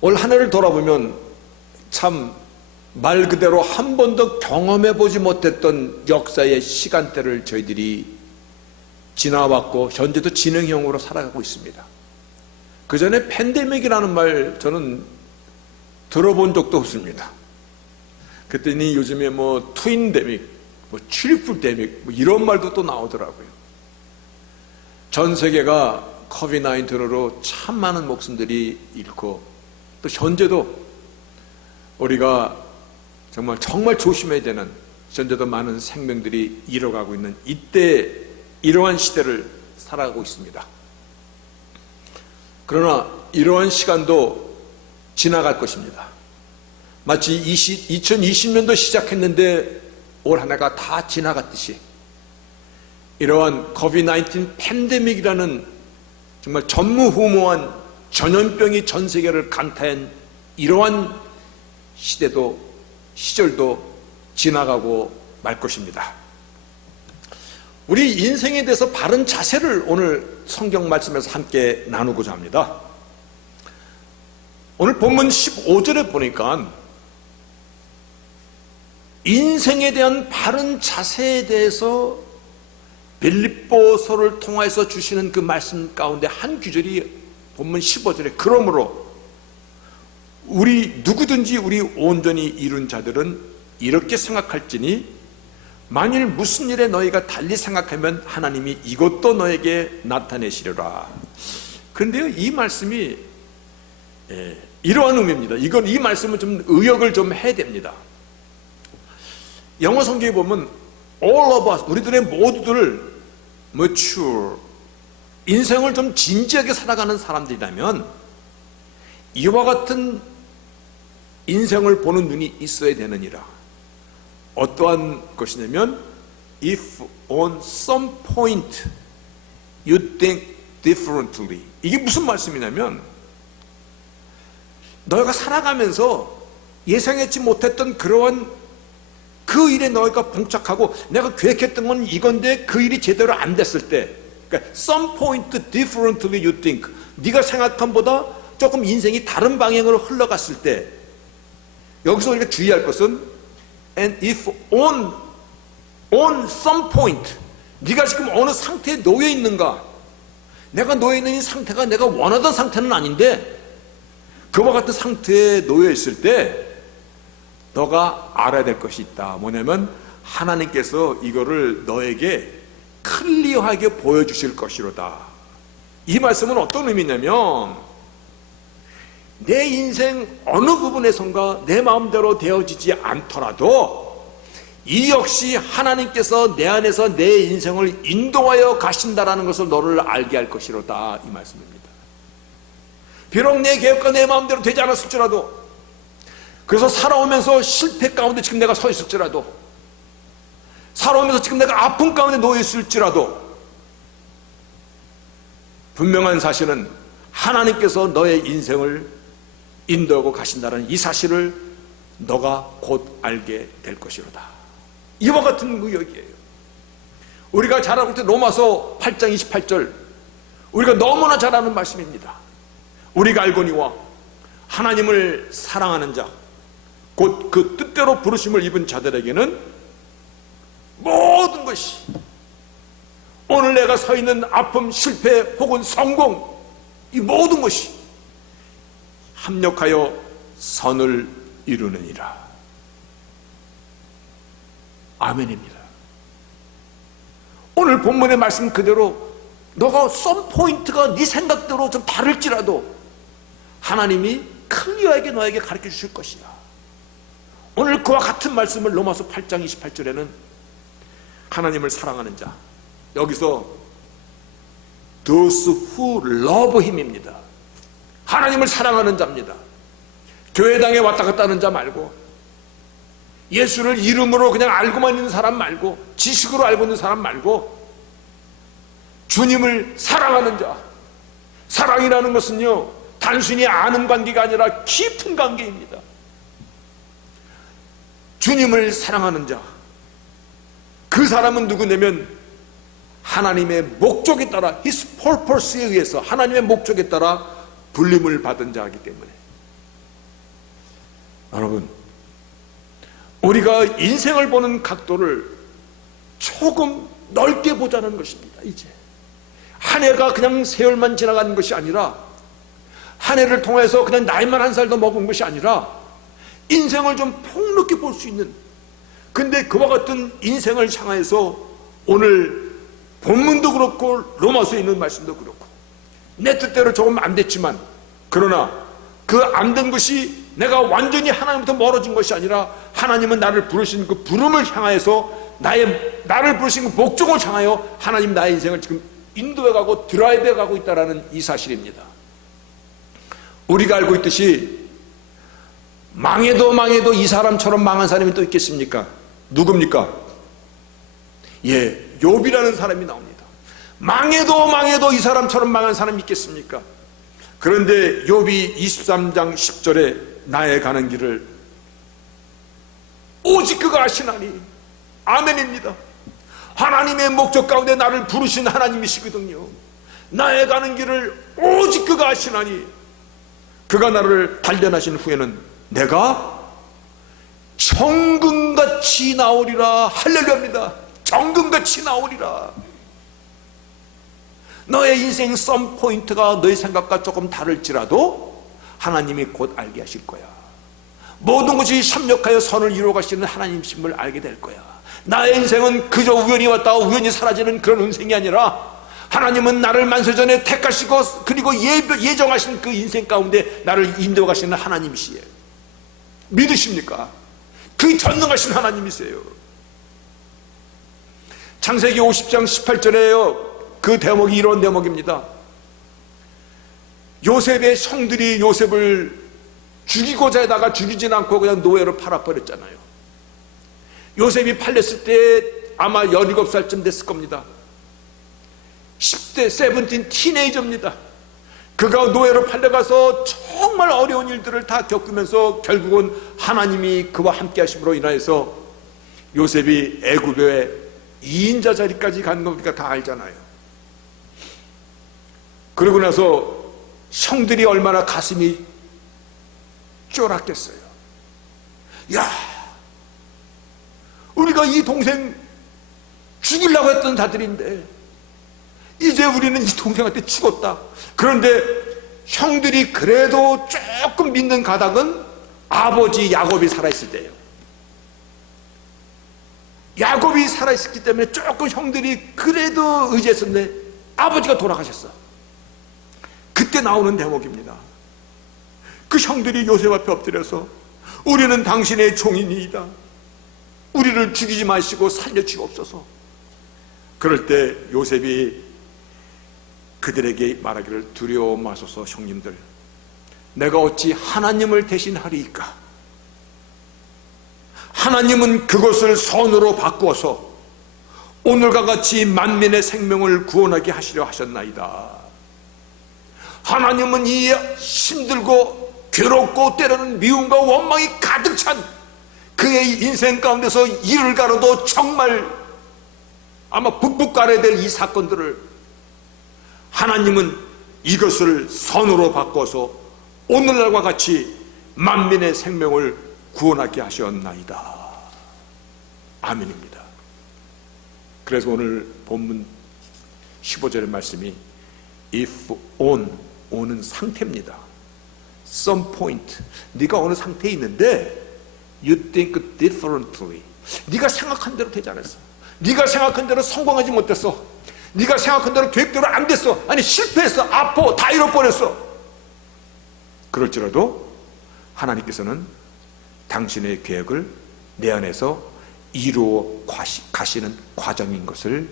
올 한 해를 돌아보면 참 말 그대로 한 번도 경험해보지 못했던 역사의 시간대를 저희들이 지나왔고 현재도 진행형으로 살아가고 있습니다. 그 전에 팬데믹이라는 말 저는 들어본 적도 없습니다. 그랬더니 요즘에 뭐 트윈데믹, 뭐 트리플데믹 뭐 이런 말도 또 나오더라고요. 전 세계가 코비드-19로 참 많은 목숨들이 잃고 또 현재도 우리가 정말 조심해야 되는, 현재도 많은 생명들이 잃어가고 있는 이때 이러한 시대를 살아가고 있습니다. 그러나 이러한 시간도 지나갈 것입니다. 마치 2020년도 시작했는데 올 한 해가 다 지나갔듯이 이러한 코비드-19 팬데믹이라는 정말 전무후무한 전염병이 전 세계를 강타한 이러한 시절도 지나가고 말 것입니다. 우리 인생에 대해서 바른 자세를 오늘 성경 말씀에서 함께 나누고자 합니다. 오늘 본문 15절에 보니까 인생에 대한 바른 자세에 대해서 빌립보서를 통해서 주시는 그 말씀 가운데 한 구절이 본문 15절에 그러므로 우리 누구든지 우리 온전히 이룬 자들은 이렇게 생각할지니 만일 무슨 일에 너희가 달리 생각하면 하나님이 이것도 너에게 나타내시려라. 그런데요, 이 말씀이 이러한 의미입니다. 이 말씀은 좀 의역을 좀 해야 됩니다. 영어 성경에 보면 all of us, 우리들의 모두들 mature, 인생을 좀 진지하게 살아가는 사람들이라면 이와 같은 인생을 보는 눈이 있어야 되느니라. 어떠한 것이냐면 if on some point you think differently, 이게 무슨 말씀이냐면 너희가 살아가면서 예상했지 못했던 그러한 그 일에 너희가 봉착하고 내가 계획했던 건 이건데 그 일이 제대로 안 됐을 때, 그러니까 some point differently you think, 네가 생각한 보다 조금 인생이 다른 방향으로 흘러갔을 때, 여기서 우리가 주의할 것은 and if on some point, 네가 지금 어느 상태에 놓여 있는가, 내가 놓여 있는 이 상태가 내가 원하던 상태는 아닌데 그와 같은 상태에 놓여 있을 때 너가 알아야 될 것이 있다. 뭐냐면 하나님께서 이거를 너에게 클리어하게 보여주실 것이로다. 이 말씀은 어떤 의미냐면 내 인생 어느 부분에선가 내 마음대로 되어지지 않더라도 이 역시 하나님께서 내 안에서 내 인생을 인도하여 가신다라는 것을 너를 알게 할 것이로다. 이 말씀입니다. 비록 내 계획과 내 마음대로 되지 않았을지라도, 그래서 살아오면서 실패 가운데 지금 내가 서 있을지라도, 살아오면서 지금 내가 아픔 가운데 놓여 있을지라도 분명한 사실은 하나님께서 너의 인생을 인도하고 가신다는 이 사실을 너가 곧 알게 될 것이로다. 이와 같은 의역이에요. 우리가 잘 알고 있는 로마서 8장 28절, 우리가 너무나 잘 아는 말씀입니다. 우리가 알거니와 하나님을 사랑하는 자, 곧 그 뜻대로 부르심을 입은 자들에게는 모든 것이, 오늘 내가 서 있는 아픔, 실패 혹은 성공, 이 모든 것이 합력하여 선을 이루느니라. 아멘입니다. 오늘 본문의 말씀 그대로 너가 썸 포인트가 네 생각대로 좀 다를지라도 하나님이 클리어하게 너에게 가르쳐 주실 것이야. 오늘 그와 같은 말씀을 로마서 8장 28절에는 하나님을 사랑하는 자, 여기서 those who love him입니다. 하나님을 사랑하는 자입니다. 교회당에 왔다 갔다 하는 자 말고, 예수를 이름으로 그냥 알고만 있는 사람 말고, 지식으로 알고 있는 사람 말고, 주님을 사랑하는 자. 사랑이라는 것은요, 단순히 아는 관계가 아니라 깊은 관계입니다. 주님을 사랑하는 자, 그 사람은 누구냐면 하나님의 목적에 따라, His purpose에 의해서 하나님의 목적에 따라 불림을 받은 자이기 때문에 여러분, 우리가 인생을 보는 각도를 조금 넓게 보자는 것입니다. 이제 한 해가 그냥 세월만 지나가는 것이 아니라, 한 해를 통해서 그냥 나이만 한 살 더 먹은 것이 아니라 인생을 좀 폭넓게 볼 수 있는, 근데 그와 같은 인생을 향해서 오늘 본문도 그렇고 로마서에 있는 말씀도 그렇고, 내 뜻대로 조금 안 됐지만, 그러나 그 안 된 것이 내가 완전히 하나님부터 멀어진 것이 아니라 하나님은 나를 부르신 그 부름을 향해서 나를 부르신 그 목적을 향하여 하나님 나의 인생을 지금 인도해가고 드라이브해가고 있다는 이 사실입니다. 우리가 알고 있듯이 망해도 이 사람처럼 망한 사람이 또 있겠습니까? 누굽니까? 예, 욥이라는 사람이 나옵니다. 망해도 이 사람처럼 망한 사람이 있겠습니까? 그런데 욥이 23장 10절에 나의 가는 길을 오직 그가 아시나니, 아멘입니다. 하나님의 목적 가운데 나를 부르신 하나님이시거든요. 나의 가는 길을 오직 그가 아시나니, 그가 나를 단련하신 후에는 내가 정금같이 나오리라. 할렐루야입니다. 정금같이 나오리라. 너의 인생 썸 포인트가 너의 생각과 조금 다를지라도 하나님이 곧 알게 하실 거야. 모든 것이 협력하여 선을 이루어 가시는 하나님이심을 알게 될 거야. 나의 인생은 그저 우연히 왔다가 우연히 사라지는 그런 인생이 아니라, 하나님은 나를 만세전에 택하시고 그리고 예정하신 그 인생 가운데 나를 인도해 가시는 하나님이시에요. 믿으십니까? 그 전능하신 하나님이세요. 창세기 50장 18절에요. 그 대목이 이런 대목입니다. 요셉의 형들이 요셉을 죽이고자 하다가 죽이진 않고 그냥 노예로 팔아버렸잖아요. 요셉이 팔렸을 때 아마 17살쯤 됐을 겁니다. 10대, 17, 티네이저입니다. 그가 노예로 팔려가서 정말 어려운 일들을 다 겪으면서 결국은 하나님이 그와 함께 하심으로 인하여서 요셉이 애굽의 2인자 자리까지 간 거 우리가 다 알잖아요. 그러고 나서 형들이 얼마나 가슴이 쫄았겠어요. 야, 우리가 이 동생 죽이려고 했던 자들인데 이제 우리는 이 동생한테 죽었다. 그런데 형들이 그래도 조금 믿는 가닥은 아버지 야곱이 살아있을 때예요. 야곱이 살아있었기 때문에 조금 형들이 그래도 의지했었는데 아버지가 돌아가셨어. 그때 나오는 대목입니다. 그 형들이 요셉 앞에 엎드려서 우리는 당신의 종이니이다. 우리를 죽이지 마시고 살려주옵소서. 그럴 때 요셉이 그들에게 말하기를, 두려워 마소서 형님들, 내가 어찌 하나님을 대신하리이까? 하나님은 그것을 선으로 바꾸어서 오늘과 같이 만민의 생명을 구원하게 하시려 하셨나이다. 하나님은 이 힘들고 괴롭고 때로는 미움과 원망이 가득 찬 그의 인생 가운데서 이를 가로도 정말 아마 북북 가려야 될 이 사건들을 하나님은 이것을 선으로 바꿔서 오늘날과 같이 만민의 생명을 구원하게 하셨나이다. 아멘입니다. 그래서 오늘 본문 15절의 말씀이 if on은 상태입니다. some point, 네가 어느 상태에 있는데 you think differently, 네가 생각한 대로 되지 않았어. 네가 생각한 대로 성공하지 못했어. 네가 생각한 대로 계획대로 안 됐어. 아니 실패했어. 아파. 다 잃어버렸어. 그럴지라도 하나님께서는 당신의 계획을 내 안에서 이루어 가시는 과정인 것을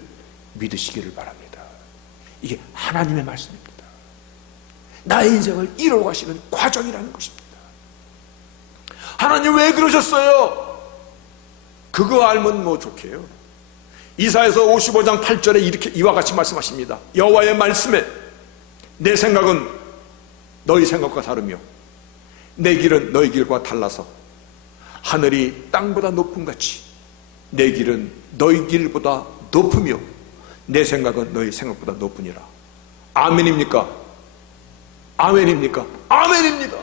믿으시기를 바랍니다. 이게 하나님의 말씀입니다. 나의 인생을 이루어 가시는 과정이라는 것입니다. 하나님 왜 그러셨어요? 그거 알면 뭐 좋게요. 이사야서 55장 8절에 이렇게 이와 같이 말씀하십니다. 여호와의 말씀에 내 생각은 너희 생각과 다르며 내 길은 너희 길과 달라서 하늘이 땅보다 높음 같이 내 길은 너희 길보다 높으며 내 생각은 너희 생각보다 높으니라. 아멘입니까? 아멘입니까? 아멘입니다.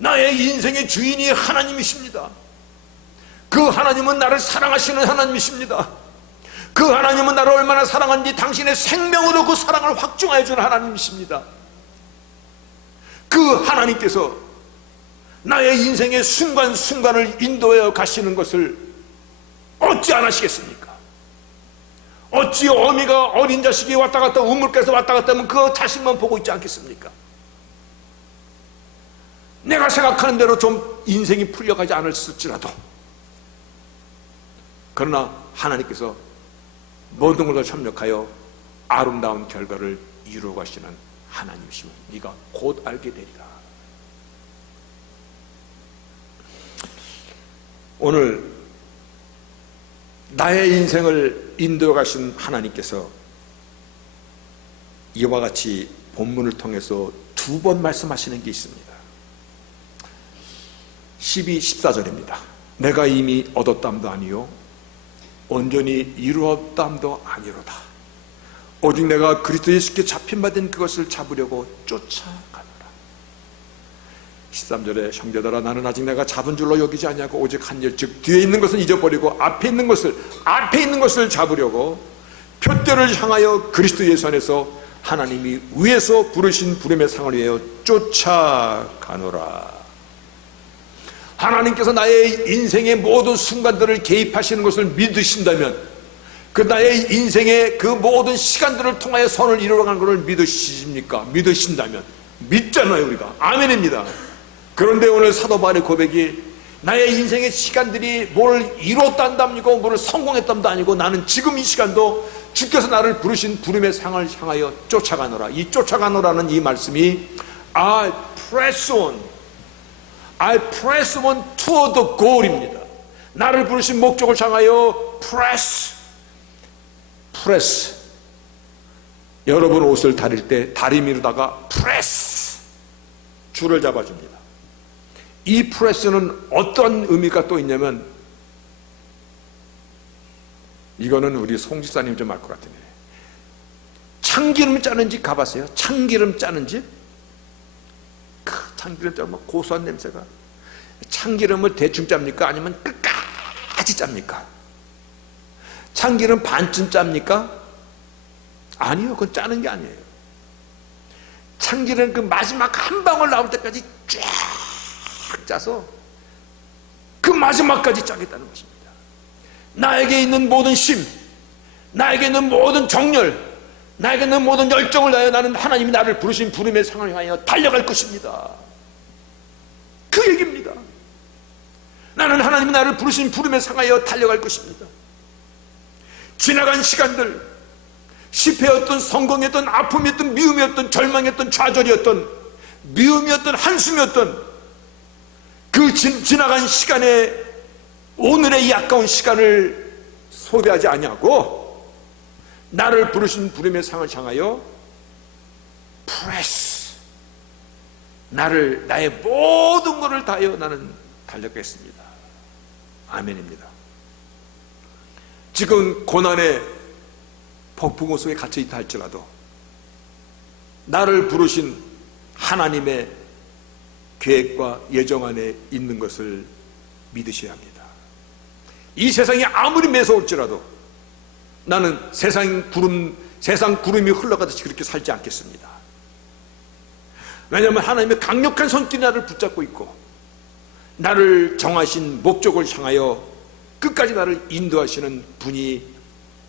나의 인생의 주인이 하나님이십니다. 그 하나님은 나를 사랑하시는 하나님이십니다. 그 하나님은 나를 얼마나 사랑하는지 당신의 생명으로 그 사랑을 확증하여 주는 하나님이십니다. 그 하나님께서 나의 인생의 순간순간을 인도하여 가시는 것을 어찌 안 하시겠습니까? 어찌 어미가 어린 자식이 왔다 갔다 우물가에서 왔다 갔다 하면 그 자식만 보고 있지 않겠습니까? 내가 생각하는 대로 좀 인생이 풀려가지 않았을지라도, 그러나 하나님께서 모든 것을 협력하여 아름다운 결과를 이루어 가시는 하나님이시오. 네가 곧 알게 되리라. 오늘 나의 인생을 인도해 가신 하나님께서 이와 같이 본문을 통해서 두 번 말씀하시는 게 있습니다. 12, 14절입니다. 내가 이미 얻었담도 아니요 온전히 이루었담도 아니로다. 오직 내가 그리스도 예수께 잡힌 바 된 그것을 잡으려고 쫓아가노라. 13절에 형제들아 나는 아직 내가 잡은 줄로 여기지 아니하고 오직 한 일, 즉 뒤에 있는 것은 잊어버리고 앞에 있는 것을 잡으려고 표대를 향하여 그리스도 예수 안에서 하나님이 위에서 부르신 부름의 상을 위하여 쫓아가노라. 하나님께서 나의 인생의 모든 순간들을 개입하시는 것을 믿으신다면, 그 나의 인생의 그 모든 시간들을 통하여 선을 이루어가는 것을 믿으십니까? 믿으신다면, 믿잖아요 우리가. 아멘입니다. 그런데 오늘 사도 바울의 고백이 나의 인생의 시간들이 뭘 이뤘단답니까? 뭘 성공했단도 아니고 나는 지금 이 시간도 주께서 나를 부르신 부름의 상을 향하여 쫓아가노라. 이 쫓아가노라는 이 말씀이 I press on toward the goal입니다. 나를 부르신 목적을 향하여 press. 여러분 옷을 다릴 때 다리미로다가 press 줄을 잡아줍니다. 이 press는 어떤 의미가 또 있냐면, 이거는 우리 송 집사님 좀 알 것 같으네. 참기름 짜는 집 가봤어요? 참기름 짜는 집? 참기름 짜면 고소한 냄새가. 참기름을 대충 짭니까? 아니면 끝까지 짭니까? 참기름 반쯤 짭니까? 아니요, 그건 짜는 게 아니에요. 참기름 그 마지막 한 방울 나올 때까지 쫙 짜서 그 마지막까지 짜겠다는 것입니다. 나에게 있는 모든 심, 나에게 있는 모든 정열, 나에게 있는 모든 열정을 다하여 나는 하나님이 나를 부르신 부름의 상을 향하여 달려갈 것입니다. 그 얘기입니다. 나는 하나님이 나를 부르신 부름에 상하여 달려갈 것입니다. 지나간 시간들, 실패였던 성공이었던 아픔이었던 미움이었던 절망이었던 좌절이었던 미움이었던 한숨이었던 그 지나간 시간에 오늘의 이 아까운 시간을 소비하지 아니하고 나를 부르신 부름의 상을 향하여 프레스, 나의 모든 것을 다하여 나는 달려가겠습니다. 아멘입니다. 지금 고난의 폭풍우 속에 갇혀있다 할지라도 나를 부르신 하나님의 계획과 예정 안에 있는 것을 믿으셔야 합니다. 이 세상이 아무리 매서울지라도 나는 세상 구름이 흘러가듯이 그렇게 살지 않겠습니다. 왜냐하면 하나님의 강력한 손길이 나를 붙잡고 있고 나를 정하신 목적을 향하여 끝까지 나를 인도하시는 분이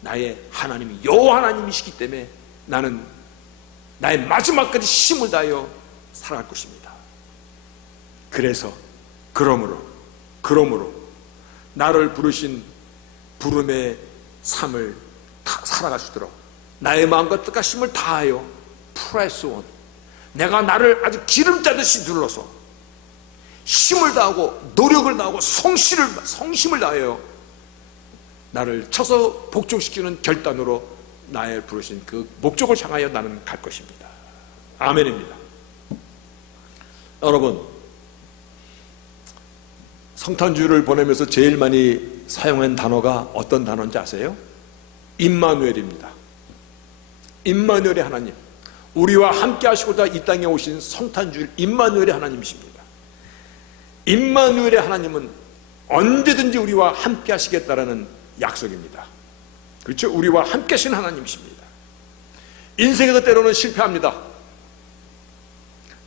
나의 하나님이 여호와 하나님이시기 때문에 나는 나의 마지막까지 힘을 다하여 살아갈 것입니다. 그래서 그러므로 나를 부르신 부름의 삶을 살아갈 수 있도록 나의 마음과 뜻과 힘을 다하여 프레스 온, 내가 나를 아주 기름 짜듯이 눌러서 힘을 다하고 노력을 다하고 성심을 다하여 나를 쳐서 복종시키는 결단으로 나의 부르신 그 목적을 향하여 나는 갈 것입니다. 아멘입니다. 여러분, 성탄주를 보내면서 제일 많이 사용한 단어가 어떤 단어인지 아세요? 임마누엘입니다. 임마누엘의 하나님, 우리와 함께 하시고자 이 땅에 오신 성탄주일 임마누엘의 하나님이십니다. 임마누엘의 하나님은 언제든지 우리와 함께 하시겠다라는 약속입니다. 그렇죠? 우리와 함께 하시는 하나님이십니다. 인생에서 때로는 실패합니다.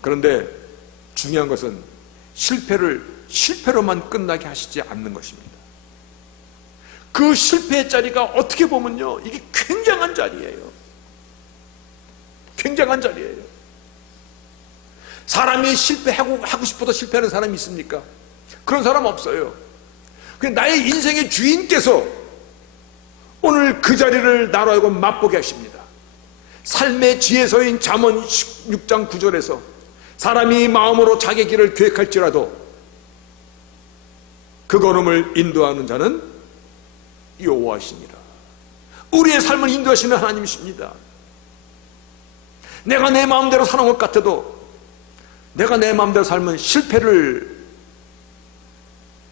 그런데 중요한 것은 실패를 실패로만 끝나게 하시지 않는 것입니다. 그 실패의 자리가 어떻게 보면요, 이게 굉장한 자리예요. 굉장한 자리예요. 사람이 하고 싶어도 실패하는 사람이 있습니까? 그런 사람 없어요. 그냥 나의 인생의 주인께서 오늘 그 자리를 나로 하여금 맛보게 하십니다. 삶의 지혜서인 잠언 16장 9절에서 사람이 마음으로 자기 길을 계획할지라도 그 걸음을 인도하는 자는 여호와시니라. 우리의 삶을 인도하시는 하나님이십니다. 내가 내 마음대로 사는 것 같아도 내가 내 마음대로 살면 실패를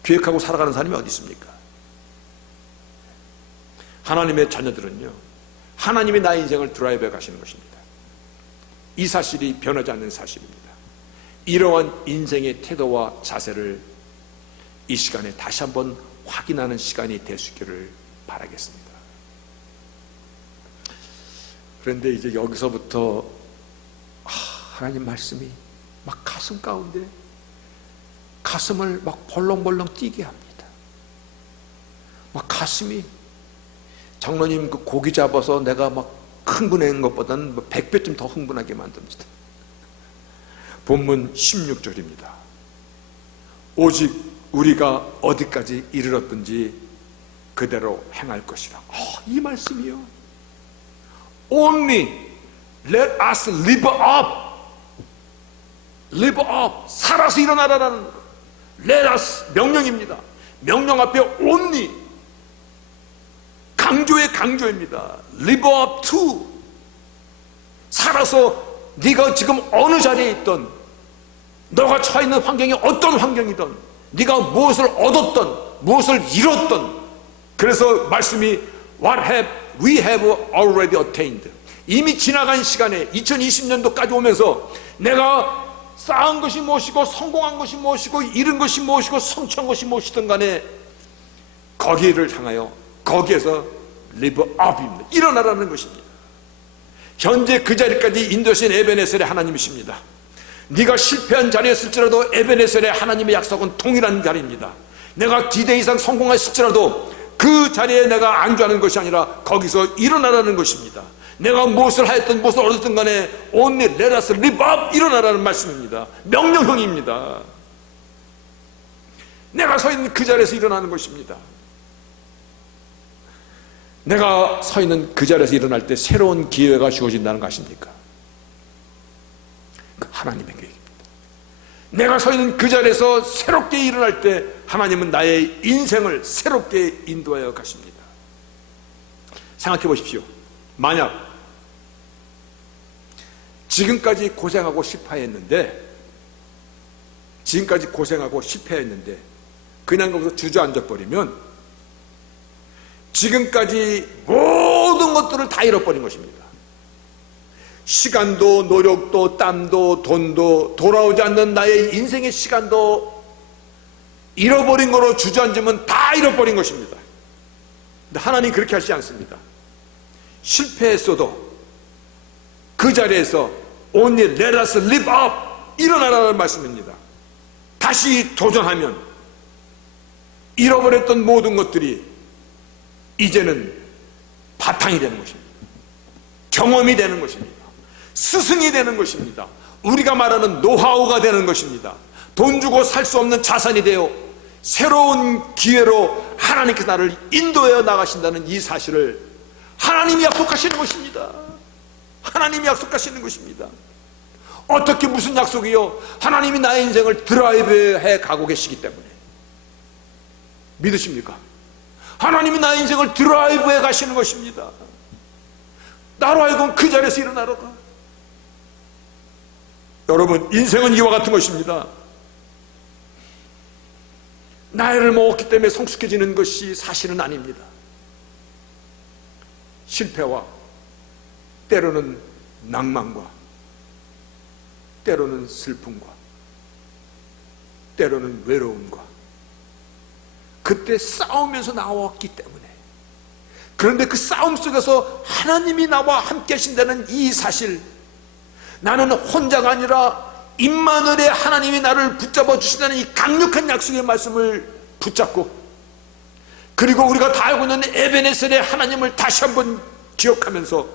계획하고 살아가는 사람이 어디 있습니까? 하나님의 자녀들은요, 하나님이 나의 인생을 드라이브해 가시는 것입니다. 이 사실이 변하지 않는 사실입니다. 이러한 인생의 태도와 자세를 이 시간에 다시 한번 확인하는 시간이 될 수 있기를 바라겠습니다. 그런데 이제 여기서부터 하나님 말씀이 막 가슴 가운데 가슴을 막 벌렁벌렁 뛰게 합니다. 막 가슴이, 장로님 그 고기 잡아서 내가 막 흥분한 것보다는 100배쯤 더 흥분하게 만듭니다. 본문 16절입니다. 오직 우리가 어디까지 이르렀든지 그대로 행할 것이라. 이 말씀이요. Only let us live up. live up. 살아서 일어나라는 let us 명령입니다. 명령 앞에 only 강조의 강조입니다. live up to. 살아서 네가 지금 어느 자리에 있든, 너가 처해 있는 환경이 어떤 환경이든, 네가 무엇을 얻었든 무엇을 잃었든, 그래서 말씀이 What have we have already attained. 이미 지나간 시간에 2020년도까지 오면서 내가 쌓은 것이 무엇이고 성공한 것이 무엇이고 잃은 것이 무엇이고 성취한 것이 무엇이든 간에 거기를 향하여 거기에서 live up입니다. 일어나라는 것입니다. 현재 그 자리까지 인도하신 에베네셀의 하나님이십니다. 네가 실패한 자리에 있을지라도 에베네셀의 하나님의 약속은 동일한 자리입니다. 내가 기대 이상 성공했을지라도 그 자리에 내가 안주하는 것이 아니라 거기서 일어나라는 것입니다. 내가 무엇을 하였든 무엇을 얻었든 간에 only let us live up. 일어나라는 말씀입니다. 명령형입니다. 내가 서 있는 그 자리에서 일어나는 것입니다. 내가 서 있는 그 자리에서 일어날 때 새로운 기회가 주어진다는 거 아십니까? 그 하나님의 계획입니다. 내가 서 있는 그 자리에서 새롭게 일어날 때 하나님은 나의 인생을 새롭게 인도하여 가십니다. 생각해 보십시오. 만약 지금까지 고생하고 실패했는데 그냥 거기서 주저앉아 버리면 지금까지 모든 것들을 다 잃어버린 것입니다. 시간도 노력도 땀도 돈도 돌아오지 않는 나의 인생의 시간도 잃어버린 거로 주저앉으면 다 잃어버린 것입니다. 근데 하나님 그렇게 하시지 않습니다. 실패했어도 그 자리에서 only let us live up. 일어나라는 말씀입니다. 다시 도전하면 잃어버렸던 모든 것들이 이제는 바탕이 되는 것입니다. 경험이 되는 것입니다. 스승이 되는 것입니다. 우리가 말하는 노하우가 되는 것입니다. 돈 주고 살 수 없는 자산이 되어 새로운 기회로 하나님께서 나를 인도해 나가신다는 이 사실을 하나님이 약속하시는 것입니다. 하나님이 약속하시는 것입니다. 어떻게 무슨 약속이요? 하나님이 나의 인생을 드라이브해 가고 계시기 때문에. 믿으십니까? 하나님이 나의 인생을 드라이브해 가시는 것입니다. 나로 하여금 그 자리에서 일어나라가. 여러분, 인생은 이와 같은 것입니다. 나이를 먹었기 때문에 성숙해지는 것이 사실은 아닙니다. 실패와 때로는 낭만과 때로는 슬픔과 때로는 외로움과 그때 싸우면서 나왔기 때문에, 그런데 그 싸움 속에서 하나님이 나와 함께 하신다는 이 사실, 나는 혼자가 아니라 임마누엘의 하나님이 나를 붙잡아 주신다는 이 강력한 약속의 말씀을 붙잡고, 그리고 우리가 다 알고 있는 에베네셀의 하나님을 다시 한번 기억하면서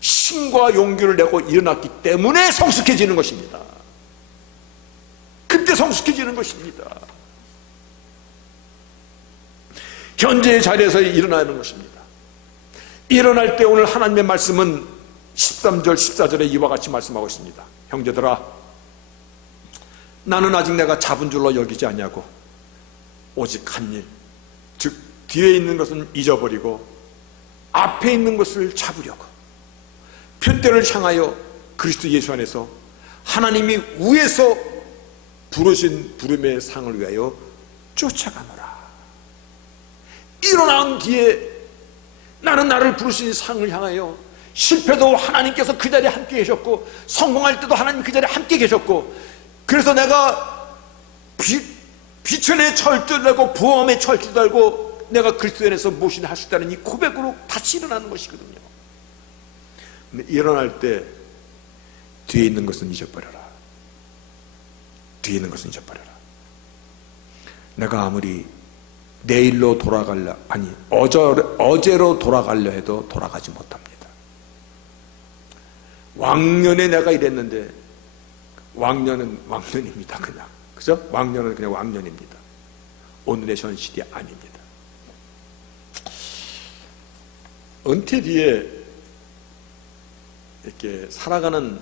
신과 용기를 내고 일어났기 때문에 성숙해지는 것입니다. 그때 성숙해지는 것입니다. 현재의 자리에서 일어나는 것입니다. 일어날 때 오늘 하나님의 말씀은 13절 14절에 이와 같이 말씀하고 있습니다. 형제들아, 나는 아직 내가 잡은 줄로 여기지 아니하고 오직 한 일, 즉 뒤에 있는 것은 잊어버리고 앞에 있는 것을 잡으려고 표대를 향하여 그리스도 예수 안에서 하나님이 위에서 부르신 부름의 상을 위하여 쫓아가노라. 일어난 뒤에 나는 나를 부르신 상을 향하여, 실패도 하나님께서 그 자리에 함께 계셨고 성공할 때도 하나님 그 자리에 함께 계셨고, 그래서 내가 비천에 철줄 달고 부험에 철줄 달고 내가 그리스도 안에서 무엇이나 할 수 있다는 이 고백으로 다시 일어나는 것이거든요. 근데 일어날 때 뒤에 있는 것은 잊어버려라. 뒤에 있는 것은 잊어버려라. 내가 아무리 내일로 돌아가려, 아니 어제로 돌아가려 해도 돌아가지 못합니다. 왕년에 내가 이랬는데, 왕년은 왕년입니다. 그냥, 그죠? 왕년은 그냥 왕년입니다. 오늘의 현실이 아닙니다. 은퇴 뒤에 이렇게 살아가는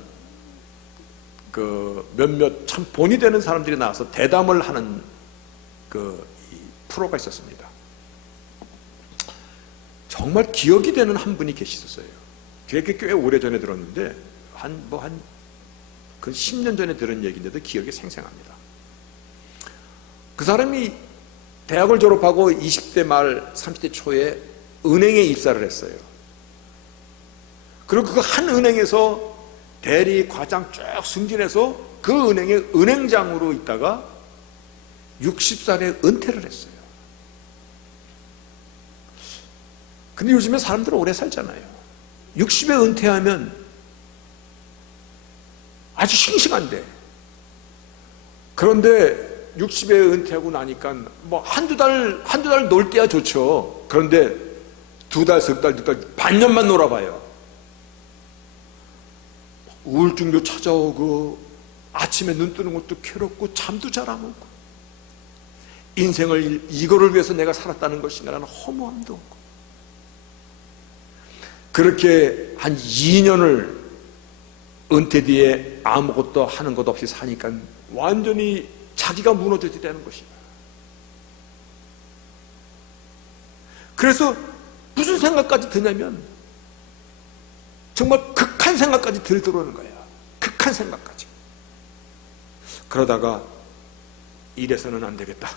그 몇몇 참 본이 되는 사람들이 나와서 대담을 하는 그 프로가 있었습니다. 정말 기억이 되는 한 분이 계셨어요. 되게 꽤 오래전에 들었는데 그 10년 전에 들은 얘기인데도 기억이 생생합니다. 그 사람이 대학을 졸업하고 20대 말 30대 초에 은행에 입사를 했어요. 그리고 그 한 은행에서 대리 과장 쭉 승진해서 그 은행의 은행장으로 있다가 60살에 은퇴를 했어요. 근데 요즘에 사람들은 오래 살잖아요. 60에 은퇴하면 아주 싱싱한데, 그런데 60에 은퇴하고 나니까 뭐 한두 달 놀 때야 좋죠. 그런데 두 달, 석 달, 반년만 놀아봐요. 우울증도 찾아오고 아침에 눈 뜨는 것도 괴롭고 잠도 잘 안 오고, 인생을 이거를 위해서 내가 살았다는 것인가라는 허무함도 없고, 그렇게 한 2년을 은퇴 뒤에 아무것도 하는 것 없이 사니까 완전히 자기가 무너져야 되는 것이다. 그래서 무슨 생각까지 드냐면 정말 극한 생각까지 들어오는 거야. 극한 생각까지. 그러다가 이래서는 안 되겠다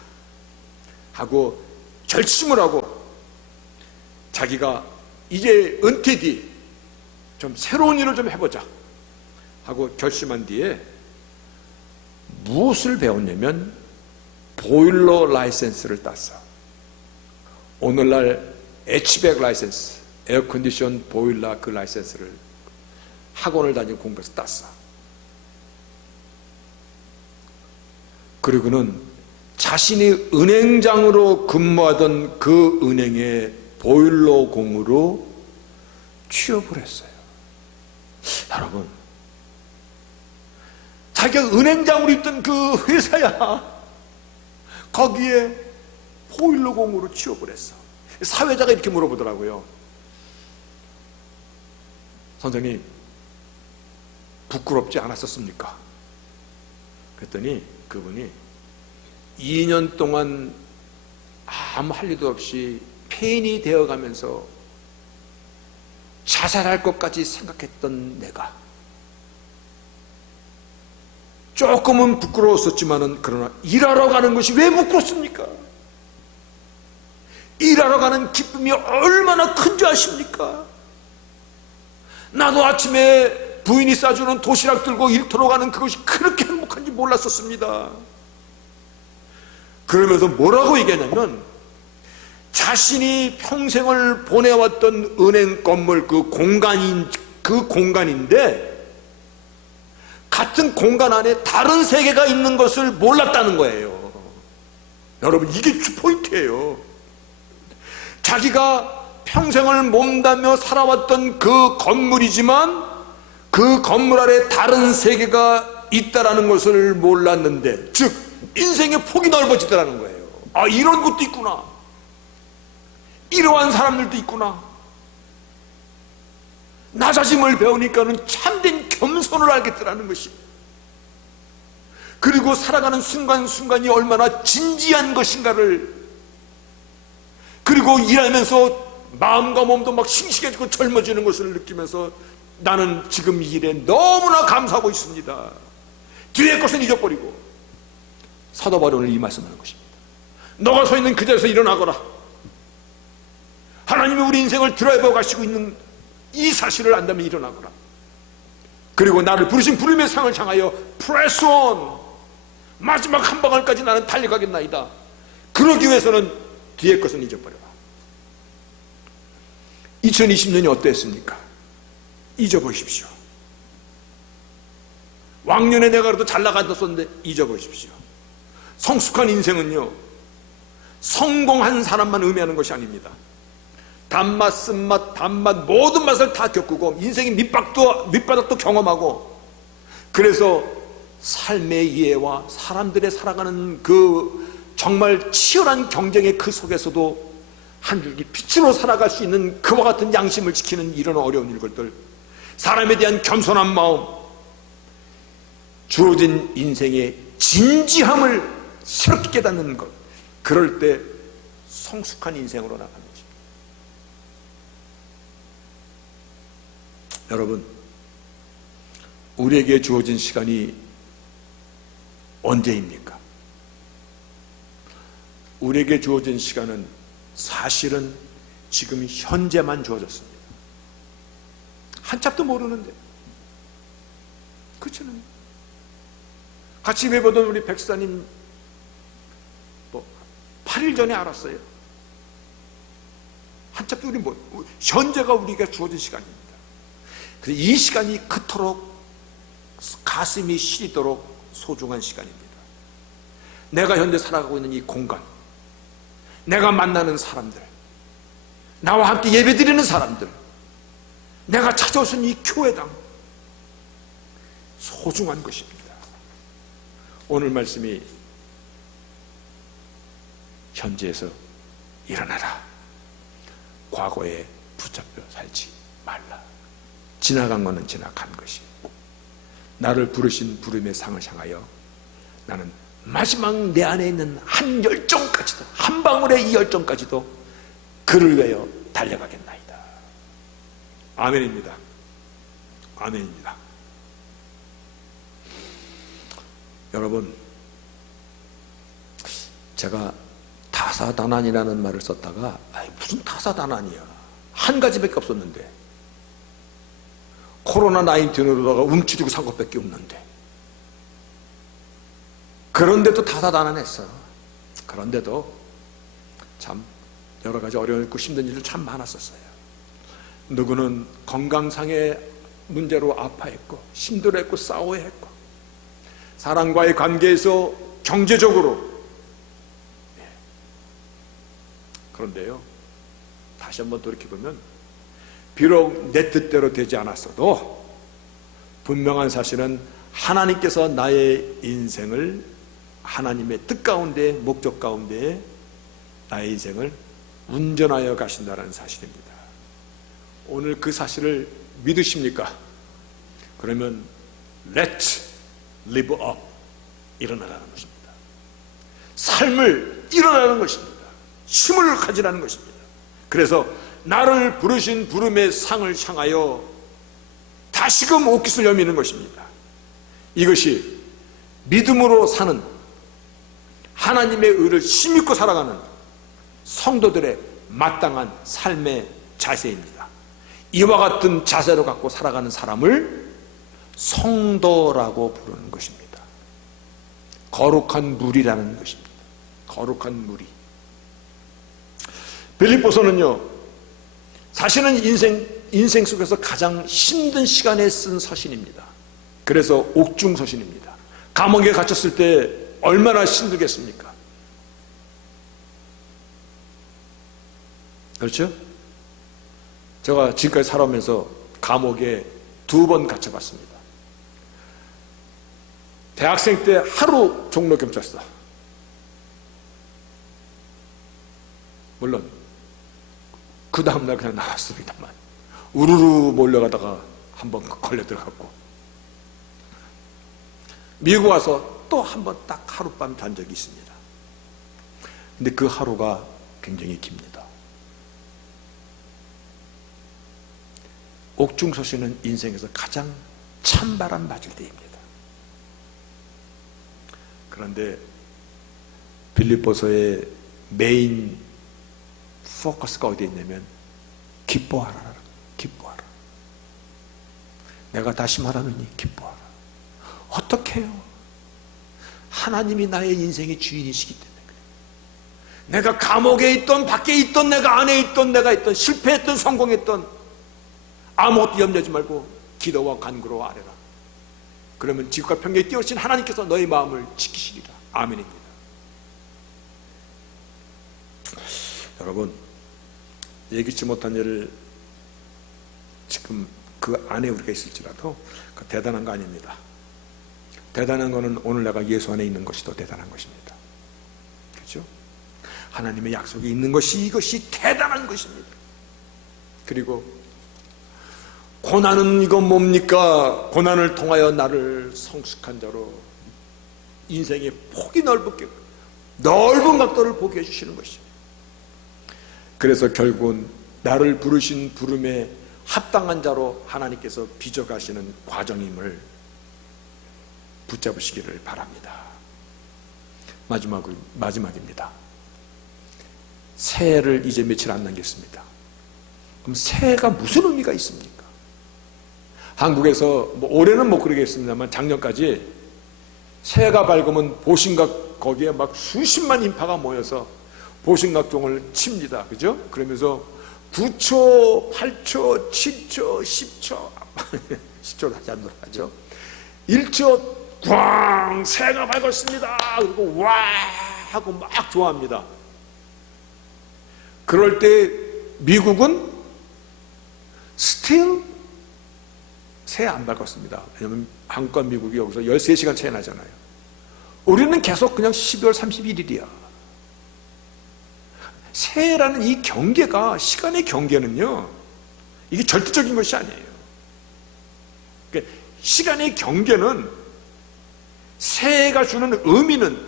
하고 결심을 하고, 자기가 이제 은퇴 뒤 좀 새로운 일을 좀 해보자 하고 결심한 뒤에 무엇을 배웠냐면 보일러 라이센스를 땄어. 오늘날 HVAC 라이센스, 에어컨디션 보일러 그 라이센스를 학원을 다니고 공부해서 땄어. 그리고는 자신이 은행장으로 근무하던 그 은행의 보일러 공으로 취업을 했어요. 여러분, 자기가 은행장으로 있던 그 회사야, 거기에 보일러 공으로 취업을 했어. 사회자가 이렇게 물어보더라고요. 선생님, 부끄럽지 않았었습니까? 그랬더니 그분이 2년 동안 아무 할 일도 없이 폐인이 되어가면서 자살할 것까지 생각했던 내가 조금은 부끄러웠었지만은, 그러나 일하러 가는 것이 왜 부끄럽습니까? 일하러 가는 기쁨이 얼마나 큰 줄 아십니까? 나도 아침에 부인이 싸주는 도시락 들고 일터로 가는 그것이 그렇게 행복한지 몰랐었습니다. 그러면서 뭐라고 얘기하냐면, 자신이 평생을 보내왔던 은행 건물 그 공간인데 같은 공간 안에 다른 세계가 있는 것을 몰랐다는 거예요. 여러분, 이게 포인트예요. 자기가 평생을 몸담며 살아왔던 그 건물이지만 그 건물 아래 다른 세계가 있다라는 것을 몰랐는데, 즉 인생의 폭이 넓어지더라는 거예요. 아, 이런 것도 있구나, 이러한 사람들도 있구나. 낮아짐을 배우니까는 참된 겸손을 알겠더라는 것입니다. 그리고 살아가는 순간순간이 얼마나 진지한 것인가를, 그리고 일하면서 마음과 몸도 막 싱싱해지고 젊어지는 것을 느끼면서 나는 지금 이 일에 너무나 감사하고 있습니다. 뒤의 것은 잊어버리고. 사도 바울은 이 말씀하는 것입니다. 너가 서 있는 그 자리에서 일어나거라. 하나님이 우리 인생을 드라이버 가시고 있는 이 사실을 안다면 일어나거라. 그리고 나를 부르신 부름의 상을 향하여 press on, 마지막 한 방울까지 나는 달려가겠나이다. 그러기 위해서는 뒤의 것은 잊어버려라. 2020년이 어땠습니까? 잊어보십시오. 왕년에 내가 그래도 잘 나갔었는데 잊어보십시오. 성숙한 인생은요, 성공한 사람만 의미하는 것이 아닙니다. 단맛, 쓴맛, 단맛, 모든 맛을 다 겪고 인생의 밑바닥도 경험하고, 그래서 삶의 이해와 사람들의 살아가는 그 정말 치열한 경쟁의 그 속에서도 한 줄기 빛으로 살아갈 수 있는 그와 같은 양심을 지키는 이런 어려운 일들을, 사람에 대한 겸손한 마음, 주어진 인생의 진지함을 새롭게 깨닫는 것, 그럴 때 성숙한 인생으로 나가는 것입니다. 여러분, 우리에게 주어진 시간이 언제입니까? 우리에게 주어진 시간은 사실은 지금 현재만 주어졌습니다. 한참도 모르는데. 그렇잖아요. 같이 배우던 우리 백사님 8일 전에 알았어요. 한참도 우리 현재가 우리가 주어진 시간입니다. 그래서 이 시간이 그토록 가슴이 시리도록 소중한 시간입니다. 내가 현재 살아가고 있는 이 공간, 내가 만나는 사람들, 나와 함께 예배드리는 사람들, 내가 찾아오신 이 교회당, 소중한 것입니다. 오늘 말씀이 현재에서 일어나라. 과거에 붙잡혀 살지 말라. 지나간 것은 지나간 것이, 나를 부르신 부름의 상을 향하여 나는 마지막 내 안에 있는 한 열정까지도, 한 방울의 이 열정까지도 그를 위하여 달려가겠나이다. 아멘입니다. 아멘입니다. 여러분, 제가 다사다난이라는 말을 썼다가, 무슨 다사다난이야, 한 가지밖에 없었는데, 코로나19으로다가 움츠리고 산 것밖에 없는데, 그런데도 다사다난했어. 그런데도 참 여러 가지 어려웠고 힘든 일도 참 많았었어요. 누구는 건강상의 문제로 아파했고 힘들어했고 싸워야 했고, 사람과의 관계에서 경제적으로. 그런데요, 다시 한번 돌이켜보면 비록 내 뜻대로 되지 않았어도 분명한 사실은 하나님께서 나의 인생을 하나님의 뜻 가운데, 목적 가운데 나의 인생을 운전하여 가신다는 사실입니다. 오늘 그 사실을 믿으십니까? 그러면 Let's live up, 일어나라는 것입니다. 삶을 일어나는 것입니다. 힘을 가지라는 것입니다. 그래서 나를 부르신 부름의 상을 향하여 다시금 옷깃을 여미는 것입니다. 이것이 믿음으로 사는, 하나님의 의를 힘입고 살아가는 성도들의 마땅한 삶의 자세입니다. 이와 같은 자세로 갖고 살아가는 사람을 성도라고 부르는 것입니다. 거룩한 무리라는 것입니다. 거룩한 무리. 빌립보서는요, 자신은 인생 속에서 가장 힘든 시간에 쓴 서신입니다. 그래서 옥중 서신입니다. 감옥에 갇혔을 때 얼마나 힘들겠습니까? 그렇죠? 제가 지금까지 살아오면서 감옥에 2번 갇혀봤습니다. 대학생 때 하루 종로 경찰서. 물론 그 다음날 그냥 나왔습니다만 우르르 몰려가다가 한번 걸려 들어갔고, 미국 와서 또 한번 딱 하룻밤 잔 적이 있습니다. 근데 그 하루가 굉장히 깁니다. 옥중서신은 인생에서 가장 찬바람 맞을 때입니다. 그런데 빌립보서의 메인 포커스가 어디에 있냐면 기뻐하라. 기뻐하라. 내가 다시 말하느니 기뻐하라. 어떻게 해요? 하나님이 나의 인생의 주인이시기 때문에 그래요. 내가 감옥에 있던 밖에 있던 내가 안에 있던 내가 있던 실패했던 성공했던 아무것도 염려하지 말고 기도와 간구로 아뢰라. 그러면 지구가 평경에 띄우신 하나님께서 너의 마음을 지키시리라. 아멘입니다. 여러분, 예기치 못한 일을 지금 그 안에 우리가 있을지라도 그 대단한 거 아닙니다. 대단한 거는 오늘 내가 예수 안에 있는 것이 더 대단한 것입니다. 그렇죠? 하나님의 약속이 있는 것이 이것이 대단한 것입니다. 그리고 고난은 이건 뭡니까? 고난을 통하여 나를 성숙한 자로 인생의 폭이 넓게 넓은 각도를 보게 해주시는 것입니다. 그래서 결국은 나를 부르신 부름에 합당한 자로 하나님께서 빚어가시는 과정임을 붙잡으시기를 바랍니다. 마지막입니다. 새해를 이제 며칠 안 남겼습니다. 그럼 새해가 무슨 의미가 있습니까? 한국에서 올해는 못 그러겠습니다만 작년까지 새해가 밝으면 보신각 거기에 막 수십만 인파가 모여서 보신각종을 칩니다. 그죠? 그러면서 9초, 8초, 7초, 10초 10초 하지 않노라 하죠. 1초 꽝 새해가 밝았습니다. 그리고 와 하고 막 좋아합니다. 그럴 때 미국은 still 새해 안 밝았습니다. 왜냐하면 한국과 미국이 여기서 13시간 차이 나잖아요. 우리는 계속 그냥 12월 31일이야. 새해라는 이 경계가, 시간의 경계는요, 이게 절대적인 것이 아니에요. 그러니까 시간의 경계는 새해가 주는 의미는,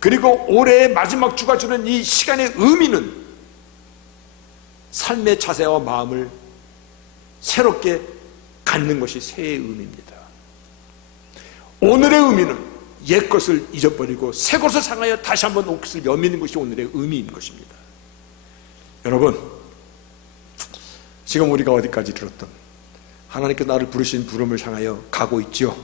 그리고 올해의 마지막 주가 주는 이 시간의 의미는 삶의 자세와 마음을 새롭게 갖는 것이 새해의 의미입니다. 오늘의 의미는 옛 것을 잊어버리고 새 것을 향하여 다시 한번 옷을 여미는 것이 오늘의 의미인 것입니다. 여러분, 지금 우리가 어디까지 들었던 하나님께서 나를 부르신 부름을 향하여 가고 있죠?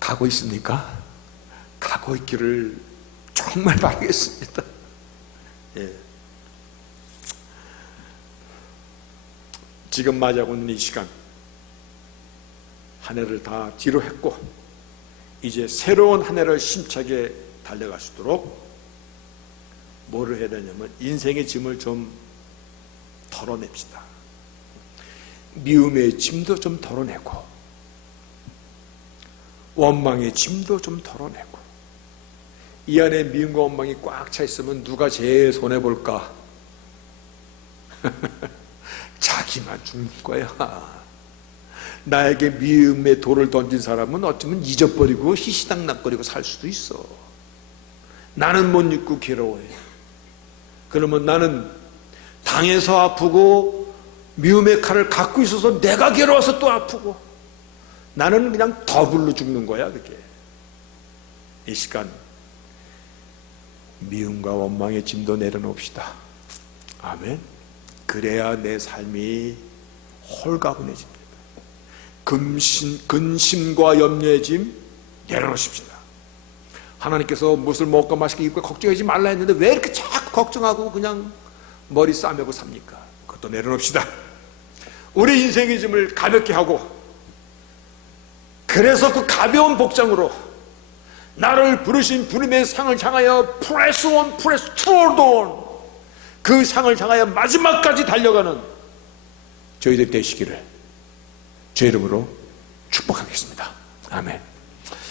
가고 있습니까? 가고 있기를 정말 바라겠습니다. 예. 지금 맞이하고 있는 이 시간, 한 해를 다 뒤로 했고 이제 새로운 한 해를 힘차게 달려갈 수 있도록 뭐를 해야 되냐면 인생의 짐을 좀 덜어냅시다. 미움의 짐도 좀 덜어내고 원망의 짐도 좀 덜어내고, 이 안에 미움과 원망이 꽉 차 있으면 누가 제일 손해볼까? 자기만 죽는 거야. 나에게 미움의 돌을 던진 사람은 어쩌면 잊어버리고 희시당락거리고 살 수도 있어. 나는 못 잊고 괴로워해. 그러면 나는 당해서 아프고 미움의 칼을 갖고 있어서 내가 괴로워서 또 아프고, 나는 그냥 더블로 죽는 거야. 그게 이 시간 미움과 원망의 짐도 내려놓읍시다. 아멘. 그래야 내 삶이 홀가분해집니다. 근심과 염려의 짐 내려놓으십시다. 하나님께서 무엇을 먹고 마시고 입고 걱정하지 말라 했는데 왜 이렇게 자꾸 걱정하고 그냥 머리 싸매고 삽니까? 그것도 내려놓읍시다. 우리 인생의 짐을 가볍게 하고, 그래서 그 가벼운 복장으로 나를 부르신 부름의 상을 향하여 press on, press toward on, 그 상을 향하여 마지막까지 달려가는 저희들 되시기를 제 이름으로 축복하겠습니다. 아멘.